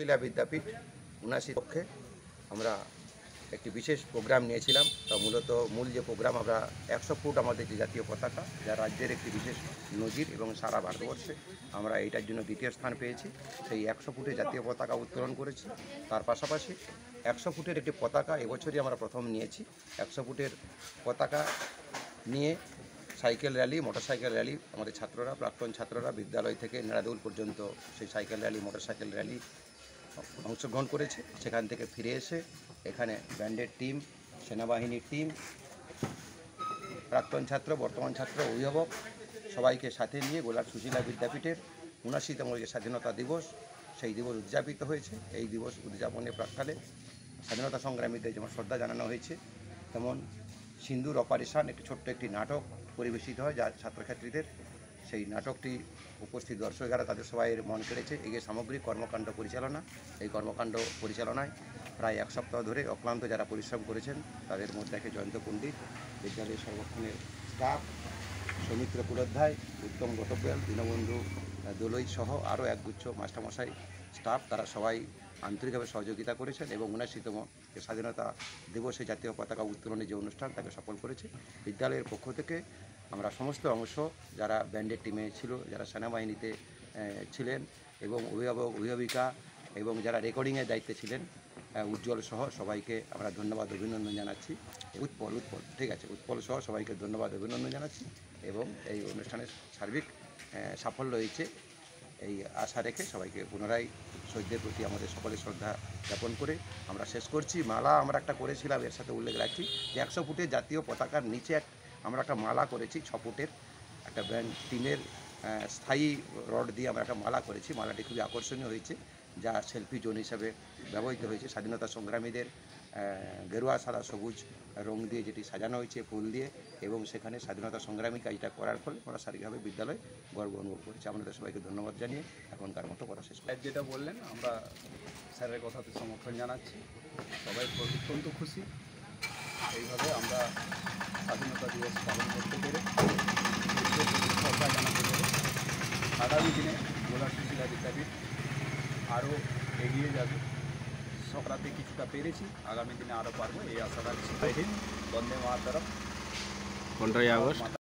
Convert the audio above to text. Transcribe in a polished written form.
সুশীলা বিদ্যাপীঠ ৭৯ পক্ষে আমরা একটি বিশেষ প্রোগ্রাম নিয়েছিলাম। তা মূল যে প্রোগ্রাম আমরা ১০০ ফুট আমাদের যে জাতীয় পতাকা, যা রাজ্যের একটি বিশেষ নজির এবং সারা ভারতবর্ষে আমরা এইটার জন্য দ্বিতীয় স্থান পেয়েছি। সেই ১০০ ফুটে জাতীয় পতাকা উত্তোলন করেছি। তার পাশাপাশি ১০০ ফুটের একটি পতাকা এবছরই আমরা প্রথম নিয়েছি। ১০০ ফুটের পতাকা নিয়ে সাইকেল র্যালি, মোটরসাইকেল র্যালি, আমাদের ছাত্ররা, প্রাক্তন ছাত্ররা বিদ্যালয় থেকে নেড়াদৌল পর্যন্ত সেই সাইকেল র্যালি, মোটরসাইকেল র্যালি অংশগ্রহণ করেছে। সেখান থেকে ফিরে এসে এখানে ব্যান্ডের টিম, সেনাবাহিনীর টিম, প্রাক্তন ছাত্র, বর্তমান ছাত্র, অভিভাবক সবাইকে সাথে নিয়ে গোলার সুশীলা বিদ্যাপীঠের ৭৯তম যে স্বাধীনতা দিবস, সেই দিবস উদযাপিত হয়েছে। এই দিবস উদযাপনের প্রাক্কালে স্বাধীনতা সংগ্রামীদের যেমন শ্রদ্ধা জানানো হয়েছে, তেমন সিন্দুর অপারেশন একটি ছোট্ট একটি নাটক পরিবেশিত হয়, যা ছাত্রছাত্রীদের সেই নাটকটি উপস্থিত দর্শকেরা তাদের সবাই মন কেড়েছে। এই যে সামগ্রিক কর্মকাণ্ড পরিচালনা, এই কর্মকাণ্ড পরিচালনায় প্রায় এক সপ্তাহ ধরে অক্লান্ত যারা পরিশ্রম করেছেন, তাদের মধ্যে আছে জয়ন্ত পণ্ডিত, বিদ্যালয়ের সংরক্ষণের স্টাফ, সৌমিত্র পুরোধ্যায়, উত্তম গতব্যাল, দীনবন্ধু দোলই সহ আরও একগুচ্ছ মাস্টারমশাই স্টাফ, তারা সবাই আন্তরিকভাবে সহযোগিতা করেছেন এবং ৭৯তম স্বাধীনতা দিবসে জাতীয় পতাকা উত্তোলনের যে অনুষ্ঠান তাকে সফল করেছে। বিদ্যালয়ের পক্ষ থেকে আমরা সমস্ত অংশ, যারা ব্যান্ডের টিমে ছিল, যারা সেনাবাহিনীতে ছিলেন এবং অভিভাবক, অভিভাবিকা এবং যারা রেকর্ডিংয়ের দায়িত্বে ছিলেন, উজ্জ্বল সহ সবাইকে আমরা ধন্যবাদ, অভিনন্দন জানাচ্ছি। উৎপল ঠিক আছে, উৎপল সহ সবাইকে ধন্যবাদ, অভিনন্দন জানাচ্ছি এবং এই অনুষ্ঠানের সার্বিক সাফল্য হয়েছে এই আশা রেখে সবাইকে পুনরায় শহীদদের প্রতি আমাদের সকলের শ্রদ্ধা জ্ঞাপন করে আমরা শেষ করছি। মালা আমরা একটা করেছিলাম, এর সাথে উল্লেখ রাখছি যে ১০০ ফুটের জাতীয় পতাকার নিচে আমরা একটা মালা করেছি, ৬ ফুটের একটা ব্যান্ড টিমের স্থায়ী রড দিয়ে আমরা একটা মালা করেছি। মালাটি খুবই আকর্ষণীয় হয়েছে, যা সেলফি জোন হিসাবে ব্যবহৃত হয়েছে। স্বাধীনতা সংগ্রামীদের গেরুয়া, সাদা, সবুজ রং দিয়ে যেটি সাজানো হয়েছে ফুল দিয়ে, এবং সেখানে স্বাধীনতা সংগ্রামী কাজটা করার ফলে আমরা শারীরিকভাবে বিদ্যালয় গর্ব অনুভব করছি। আপনাদের সবাইকে ধন্যবাদ জানিয়ে এখনকার মতো কথা শেষ করি। যেটা বললেন, আমরা স্যারের কথাতে সমর্থন জানাচ্ছি। সবাই অত্যন্ত খুশি। এইভাবে আমরা স্বাধীনতা দিবস পালন করতে পেরে, শ্রদ্ধা জানাতে পেরে, আগামী দিনে গোলার সুশীলা বিদ্যাপীঠ আরও এগিয়ে যাবে। সকালে কিছুটা পেরেছি, আগামী দিনে আরও পারবো এই আশা রাখছি। বন্দে মাতরম। 15 আগস্ট।